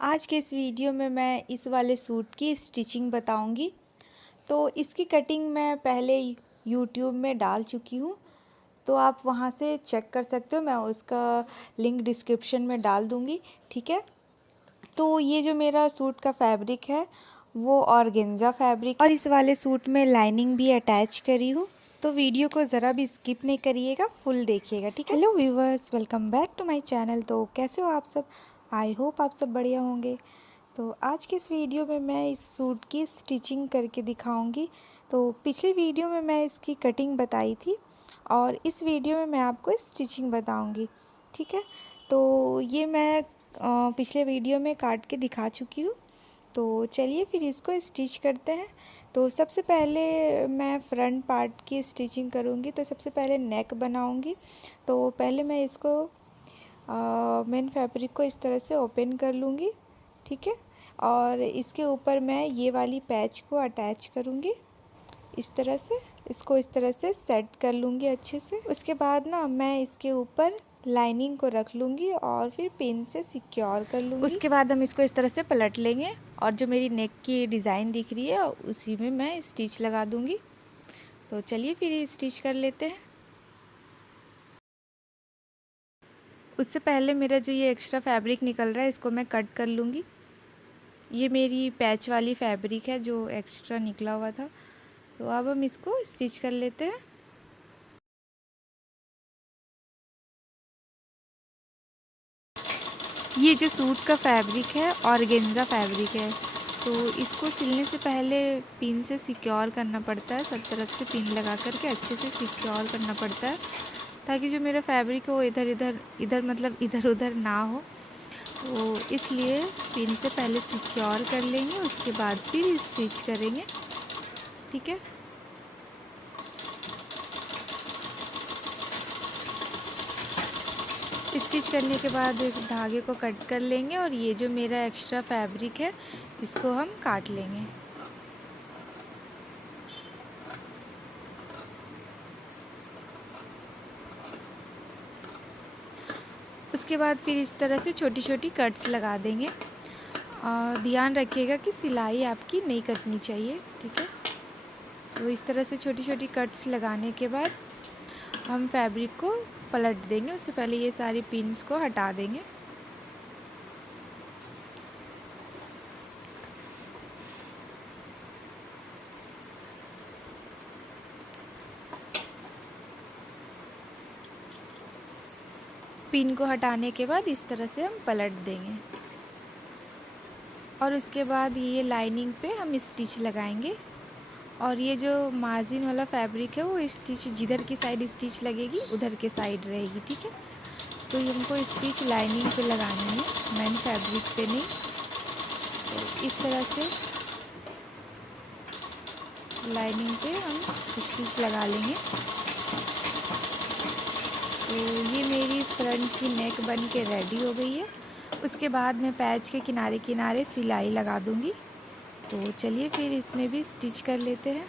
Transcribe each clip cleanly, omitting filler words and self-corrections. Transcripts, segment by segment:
आज के इस वीडियो में मैं इस वाले सूट की स्टिचिंग बताऊंगी। तो इसकी कटिंग मैं पहले यूट्यूब में डाल चुकी हूँ, तो आप वहाँ से चेक कर सकते हो। मैं उसका लिंक डिस्क्रिप्शन में डाल दूँगी, ठीक है। तो ये जो मेरा सूट का फैब्रिक है वो ऑर्गेन्जा फैब्रिक, और इस वाले सूट में लाइनिंग भी अटैच करी हूँ। तो वीडियो को ज़रा भी स्किप नहीं करिएगा, फुल देखिएगा, ठीक है। Hello viewers, welcome back to my channel. तो कैसे हो आप सब? आई होप आप सब बढ़िया होंगे। तो आज के इस वीडियो में मैं इस सूट की स्टिचिंग करके दिखाऊंगी। तो पिछली वीडियो में मैं इसकी कटिंग बताई थी और इस वीडियो में मैं आपको स्टिचिंग बताऊंगी, ठीक है। तो ये मैं पिछले वीडियो में काट के दिखा चुकी हूँ। तो चलिए फिर इसको स्टिच करते हैं। तो सबसे पहले मैं फ्रंट पार्ट की स्टिचिंग करूँगी। तो सबसे पहले नेक बनाऊँगी। तो पहले मैं इसको मेन फैब्रिक को इस तरह से ओपन कर लूँगी, ठीक है। और इसके ऊपर मैं ये वाली पैच को अटैच करूँगी इस तरह से। इसको इस तरह से सेट कर लूँगी अच्छे से। उसके बाद ना मैं इसके ऊपर लाइनिंग को रख लूँगी और फिर पिन से सिक्योर कर लूँगी। उसके बाद हम इसको इस तरह से पलट लेंगे और जो मेरी नेक की डिज़ाइन दिख रही है उसी में मैं स्टिच लगा दूँगी। तो चलिए फिर स्टिच कर लेते हैं। उससे पहले मेरा जो ये एक्स्ट्रा फैब्रिक निकल रहा है इसको मैं कट कर लूँगी। ये मेरी पैच वाली फैब्रिक है जो एक्स्ट्रा निकला हुआ था। तो अब हम इसको स्टिच कर लेते हैं। ये जो सूट का फैब्रिक है ऑर्गेन्जा फैब्रिक है, तो इसको सिलने से पहले पिन से सिक्योर करना पड़ता है। सब तरफ से पिन लगा करके अच्छे से सिक्योर करना पड़ता है ताकि जो मेरा फैब्रिक है वो इधर उधर ना हो। तो इसलिए पिन से पहले सिक्योर कर लेंगे, उसके बाद फिर स्टिच करेंगे, ठीक है। स्टिच करने के बाद धागे को कट कर लेंगे और ये जो मेरा एक्स्ट्रा फैब्रिक है इसको हम काट लेंगे। उसके बाद फिर इस तरह से छोटी छोटी कट्स लगा देंगे। ध्यान रखिएगा कि सिलाई आपकी नहीं कटनी चाहिए, ठीक है। तो इस तरह से छोटी छोटी कट्स लगाने के बाद हम फैब्रिक को पलट देंगे। उससे पहले ये सारी पिन्स को हटा देंगे। पिन को हटाने के बाद इस तरह से हम पलट देंगे और उसके बाद ये लाइनिंग पे हम स्टिच लगाएंगे। और ये जो मार्जिन वाला फैब्रिक है वो स्टिच जिधर की साइड स्टिच लगेगी उधर के साइड रहेगी, ठीक है। तो ये हमको स्टिच लाइनिंग पे लगानी है, मेन फैब्रिक पे नहीं। तो इस तरह से लाइनिंग पे हम स्टिच लगा लेंगे। तो ये मेरी फ्रंट की नेक बन के रेडी हो गई है। उसके बाद मैं पैच के किनारे किनारे सिलाई लगा दूंगी। तो चलिए फिर इसमें भी स्टिच कर लेते हैं।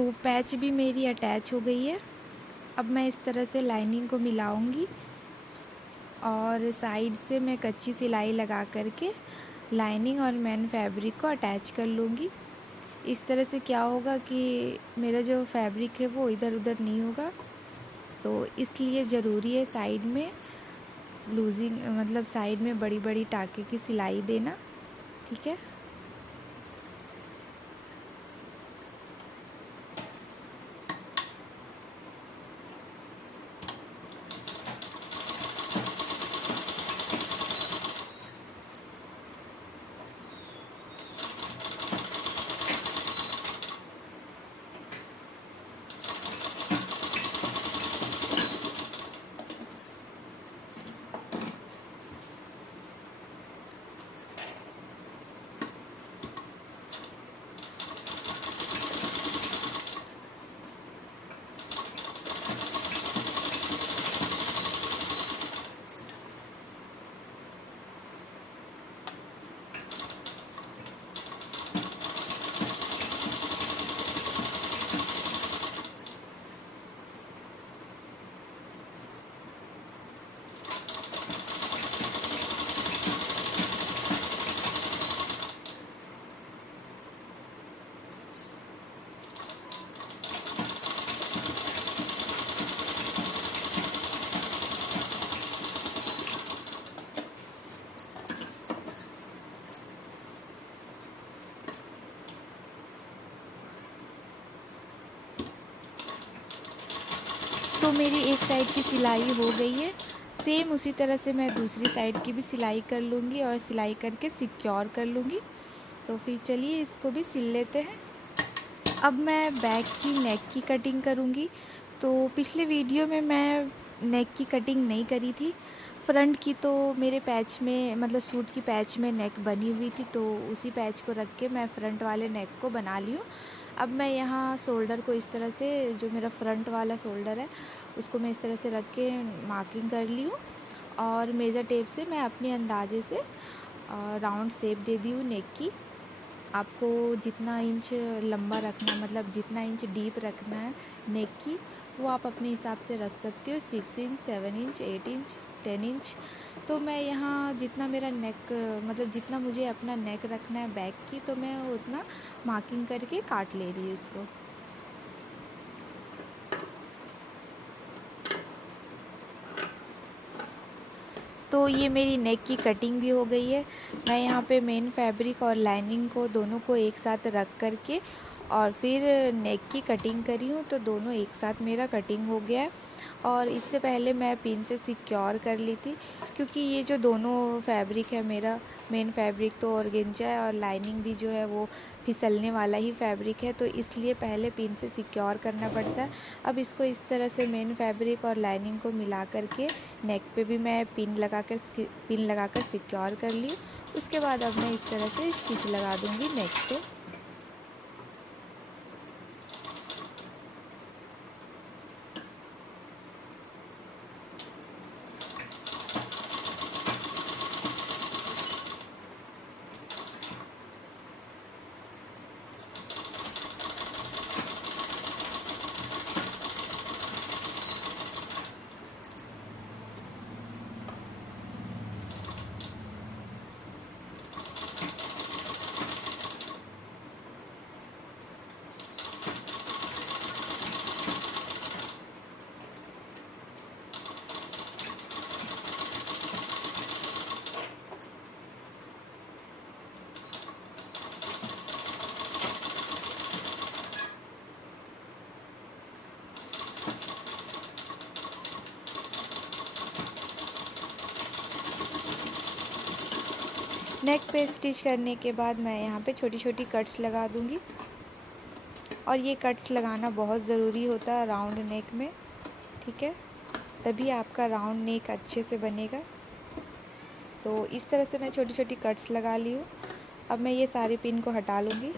तो पैच भी मेरी अटैच हो गई है। अब मैं इस तरह से लाइनिंग को मिलाऊंगी और साइड से मैं कच्ची सिलाई लगा करके लाइनिंग और मेन फैब्रिक को अटैच कर लूँगी। इस तरह से क्या होगा कि मेरा जो फैब्रिक है वो इधर उधर नहीं होगा, तो इसलिए ज़रूरी है साइड में लूजिंग मतलब साइड में बड़ी बड़ी टाँके की सिलाई देना। ठीक है। तो मेरी एक साइड की सिलाई हो गई है। सेम उसी तरह से मैं दूसरी साइड की भी सिलाई कर लूँगी और सिलाई करके सिक्योर कर लूँगी। तो फिर चलिए इसको भी सिल लेते हैं। अब मैं बैक की नेक की कटिंग करूँगी। तो पिछले वीडियो में मैं नेक की कटिंग नहीं करी थी। फ्रंट की तो मेरे पैच में मतलब सूट की पैच में नेक बनी हुई थी, तो उसी पैच को रख के मैं फ्रंट वाले नेक को बना ली हूँ। अब मैं यहाँ शोल्डर को इस तरह से, जो मेरा फ्रंट वाला शोल्डर है उसको मैं इस तरह से रख के मार्किंग कर ली हूँ और मेज़र टेप से मैं अपने अंदाजे से राउंड शेप दे दी हूँ नेक की। आपको जितना इंच लंबा रखना मतलब जितना इंच डीप रखना है नेक की, वो आप अपने हिसाब से रख सकते हो। 6 इंच, 7 इंच, 8 इंच, 10 इंच। तो मैं यहाँ जितना मेरा नेक मतलब जितना मुझे अपना नेक रखना है बैक की, तो मैं उतना मार्किंग करके काट ले रही हूँ इसको। तो ये मेरी नेक की कटिंग भी हो गई है। मैं यहाँ पे मेन फैब्रिक और लाइनिंग को दोनों को एक साथ रख कर के और फिर नेक की कटिंग करी हूँ, तो दोनों एक साथ मेरा कटिंग हो गया है। और इससे पहले मैं पिन से सिक्योर कर ली थी, क्योंकि ये जो दोनों फैब्रिक है मेरा मेन फैब्रिक तो ऑर्गेंजा है और लाइनिंग भी जो है वो फिसलने वाला ही फैब्रिक है, तो इसलिए पहले पिन से सिक्योर करना पड़ता है। अब इसको इस तरह से मेन फैब्रिक और लाइनिंग को मिला करके नेक पे भी मैं पिन लगाकर सिक्योर कर ली। उसके बाद अब मैं इस तरह से स्टिच लगा दूँगी नेक पे। नेक पे स्टिच करने के बाद मैं यहाँ पे छोटी छोटी कट्स लगा दूँगी, और ये कट्स लगाना बहुत ज़रूरी होता है राउंड नेक में। ठीक है, तभी आपका राउंड नेक अच्छे से बनेगा। तो इस तरह से मैं छोटी छोटी कट्स लगा ली हूँ। अब मैं ये सारे पिन को हटा लूँगी।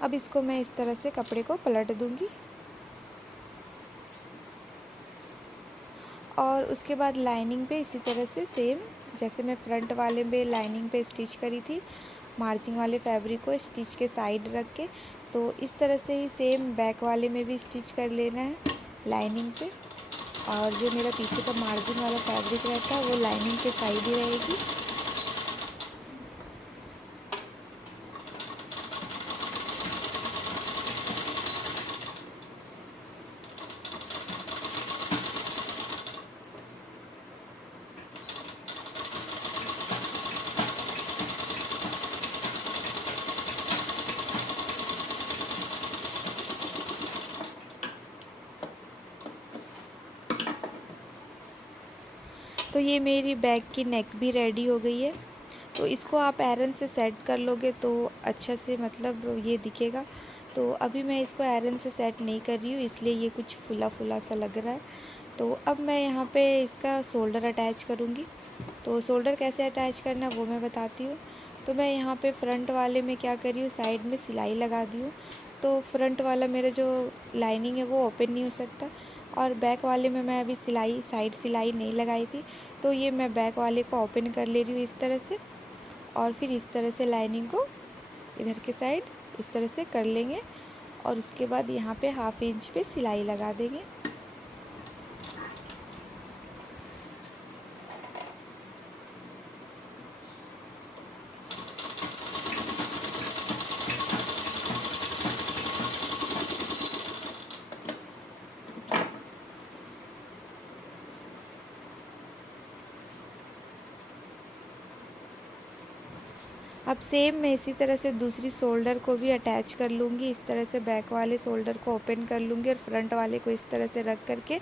अब इसको मैं इस तरह से कपड़े को पलट दूँगी और उसके बाद लाइनिंग पे इसी तरह से सेम जैसे मैं फ्रंट वाले में लाइनिंग पे स्टिच करी थी, मार्जिंग वाले फैब्रिक को स्टिच के साइड रख के। तो इस तरह से ही सेम बैक वाले में भी स्टिच कर लेना है लाइनिंग पे। और जो मेरा पीछे का मार्जिन वाला फैब्रिक रहता है वो लाइनिंग के साइड ही रहेगी। तो ये मेरी बैग की नेक भी रेडी हो गई है। तो इसको आप आयरन से सेट कर लोगे तो अच्छा से मतलब ये दिखेगा। तो अभी मैं इसको आयरन से सेट नहीं कर रही हूँ, इसलिए ये कुछ फुला फुला सा लग रहा है। तो अब मैं यहाँ पे इसका शोल्डर अटैच करूँगी। तो शोल्डर कैसे अटैच करना वो मैं बताती हूँ। तो मैं यहाँ पे फ्रंट वाले में क्या कर रही हूँ, साइड में सिलाई लगा दी हूँ। तो फ्रंट वाला मेरा जो लाइनिंग है वो ओपन नहीं हो सकता। और बैक वाले में मैं अभी सिलाई साइड सिलाई नहीं लगाई थी। तो ये मैं बैक वाले को ओपन कर ले रही हूँ इस तरह से। और फिर इस तरह से लाइनिंग को इधर के साइड इस तरह से कर लेंगे। और उसके बाद यहाँ पे 1/2 इंच पे सिलाई लगा देंगे। अब सेम मैं इसी तरह से दूसरी शोल्डर को भी अटैच कर लूँगी। इस तरह से बैक वाले शोल्डर को ओपन कर लूँगी और फ्रंट वाले को इस तरह से रख करके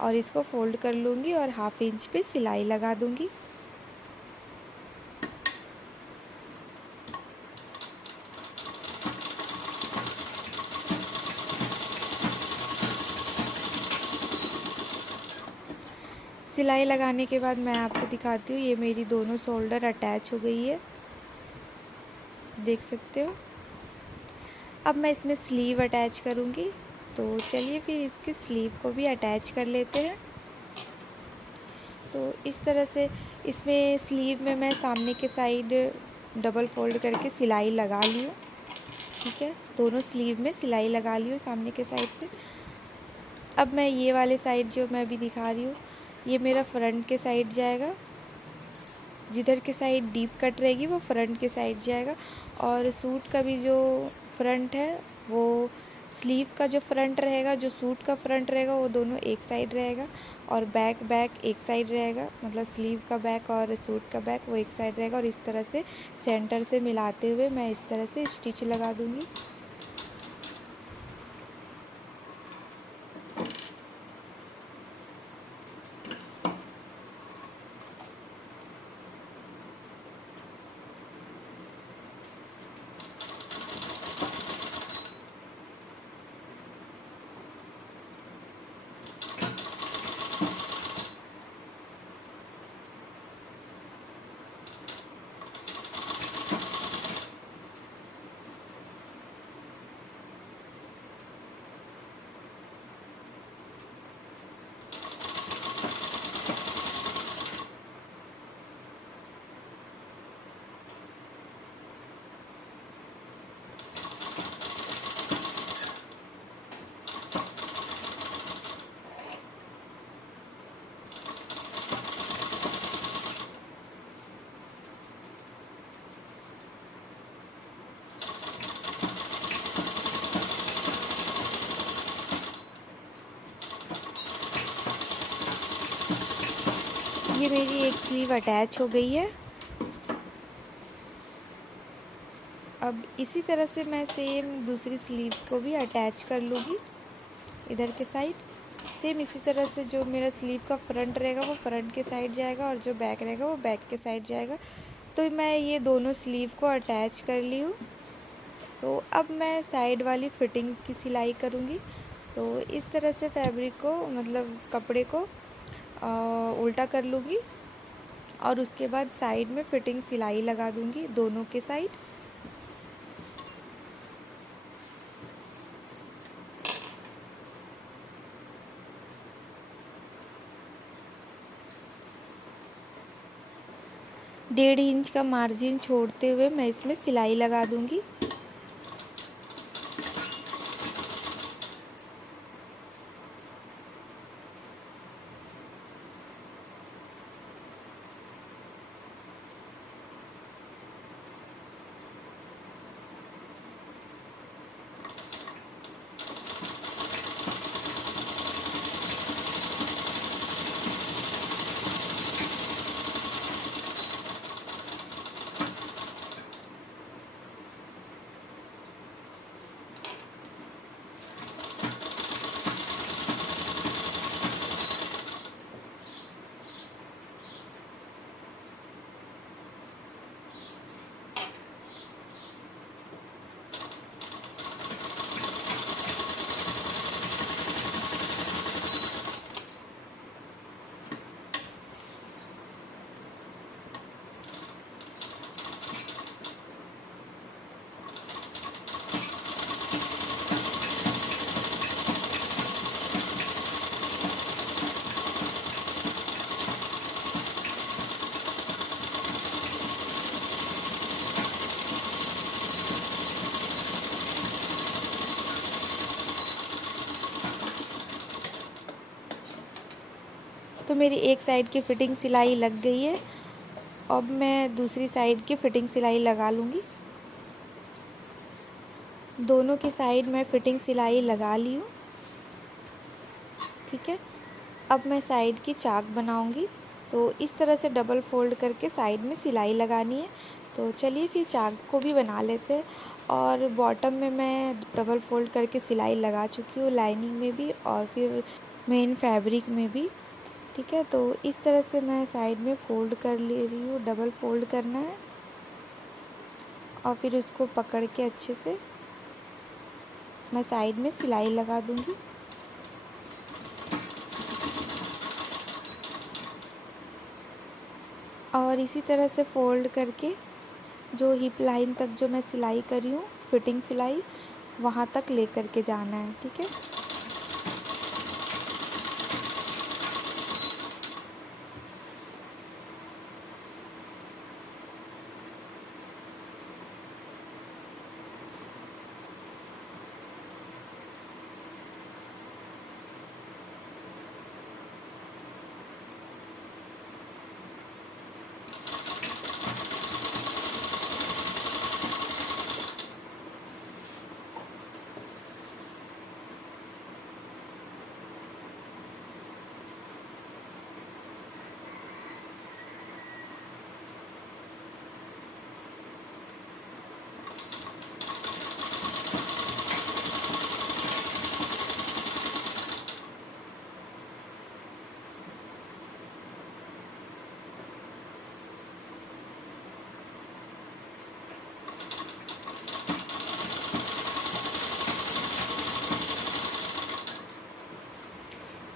और इसको फोल्ड कर लूँगी और 1/2 इंच पे सिलाई लगा दूँगी। सिलाई लगाने के बाद मैं आपको दिखाती हूँ, ये मेरी दोनों शोल्डर अटैच हो गई है, देख सकते हो। अब मैं इसमें स्लीव अटैच करूँगी। तो चलिए फिर इसके स्लीव को भी अटैच कर लेते हैं। तो इस तरह से इसमें स्लीव में मैं सामने के साइड डबल फोल्ड करके सिलाई लगा ली हूँ। ठीक है, दोनों स्लीव में सिलाई लगा ली हूँ सामने के साइड से। अब मैं ये वाले साइड जो मैं अभी दिखा रही हूँ, ये मेरा फ्रंट के साइड जाएगा। जिधर के साइड डीप कट रहेगी वो फ्रंट के साइड जाएगा। और सूट का भी जो फ्रंट है वो स्लीव का जो फ्रंट रहेगा, जो सूट का फ्रंट रहेगा वो दोनों एक साइड रहेगा। और बैक एक साइड रहेगा, मतलब स्लीव का बैक और सूट का बैक वो एक साइड रहेगा। और इस तरह से सेंटर से मिलाते हुए मैं इस तरह से स्टिच लगा दूँगी। ये मेरी एक स्लीव अटैच हो गई है। अब इसी तरह से मैं सेम दूसरी स्लीव को भी अटैच कर लूँगी इधर के साइड। सेम इसी तरह से जो मेरा स्लीव का फ्रंट रहेगा वो फ्रंट के साइड जाएगा और जो बैक रहेगा वो बैक के साइड जाएगा। तो मैं ये दोनों स्लीव को अटैच कर ली हूँ। तो अब मैं साइड वाली फिटिंग की सिलाई करूँगी। तो इस तरह से फैब्रिक को मतलब कपड़े को उल्टा कर लूँगी और उसके बाद साइड में फिटिंग सिलाई लगा दूँगी दोनों के साइड। 1.5 इंच का मार्जिन छोड़ते हुए मैं इसमें सिलाई लगा दूंगी। तो मेरी एक साइड की फ़िटिंग सिलाई लग गई है। अब मैं दूसरी साइड की फ़िटिंग सिलाई लगा लूँगी। दोनों की साइड मैं फ़िटिंग सिलाई लगा ली हूँ। ठीक है, अब मैं साइड की चाक बनाऊँगी। तो इस तरह से डबल फोल्ड करके साइड में सिलाई लगानी है। तो चलिए फिर चाक को भी बना लेते हैं। और बॉटम में मैं डबल फोल्ड करके सिलाई लगा चुकी हूँ, लाइनिंग में भी और फिर मेन फैब्रिक में भी। ठीक है, तो इस तरह से मैं साइड में फ़ोल्ड कर ले रही हूँ। डबल फोल्ड करना है और फिर उसको पकड़ के अच्छे से मैं साइड में सिलाई लगा दूँगी। और इसी तरह से फ़ोल्ड करके जो हिप लाइन तक जो मैं सिलाई करी हूँ, फिटिंग सिलाई, वहाँ तक ले कर के जाना है। ठीक है,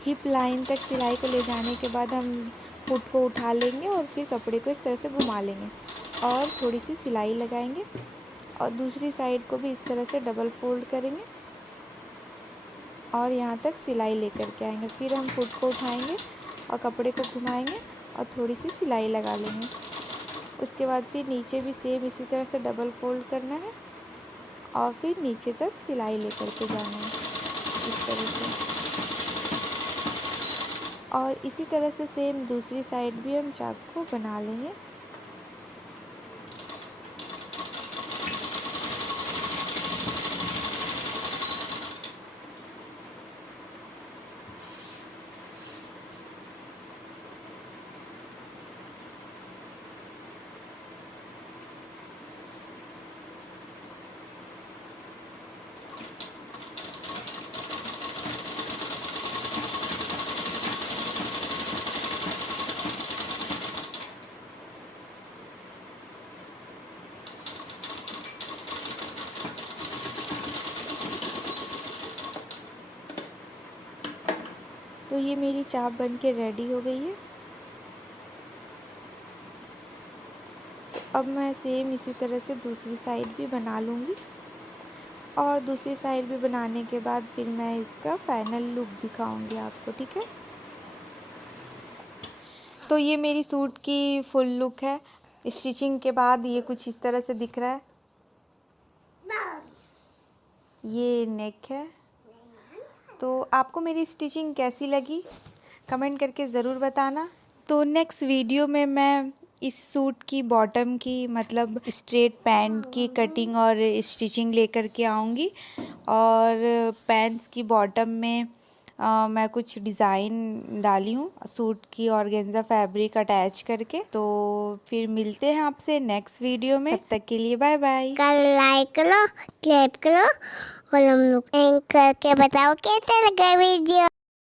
हिप लाइन तक सिलाई को ले जाने के बाद हम फुट को उठा लेंगे और फिर कपड़े को इस तरह से घुमा लेंगे और थोड़ी सी सिलाई लगाएंगे और दूसरी साइड को भी इस तरह से डबल फोल्ड करेंगे और यहाँ तक सिलाई लेकर के आएंगे। फिर हम फुट को उठाएंगे और कपड़े को घुमाएंगे और थोड़ी सी सिलाई लगा लेंगे। उसके बाद फिर नीचे भी सेम इसी तरह से डबल फोल्ड करना है और फिर नीचे तक सिलाई लेकर के जाना है इस तरह से। और इसी तरह से सेम दूसरी साइड भी हम चाक को बना लेंगे। तो ये मेरी चाप बन के रेडी हो गई है। अब मैं सेम इसी तरह से दूसरी साइड भी बना लूँगी और दूसरी साइड भी बनाने के बाद फिर मैं इसका फाइनल लुक दिखाऊंगी आपको। ठीक है, तो ये मेरी सूट की फुल लुक है। स्टिचिंग के बाद ये कुछ इस तरह से दिख रहा है। ये नेक है। तो आपको मेरी स्टिचिंग कैसी लगी कमेंट करके ज़रूर बताना। तो नेक्स्ट वीडियो में मैं इस सूट की बॉटम की मतलब स्ट्रेट पैंट की कटिंग और स्टिचिंग लेकर के आऊँगी, और पैंट्स की बॉटम में मैं कुछ डिज़ाइन डाली हूँ सूट की ऑर्गेन्जा फैब्रिक अटैच करके। तो फिर मिलते हैं आपसे नेक्स्ट वीडियो में, तब तक के लिए बाय बाय। लाइक करो, सब्सक्राइब करो और हम लोग करके बताओ कैसा लगा वीडियो।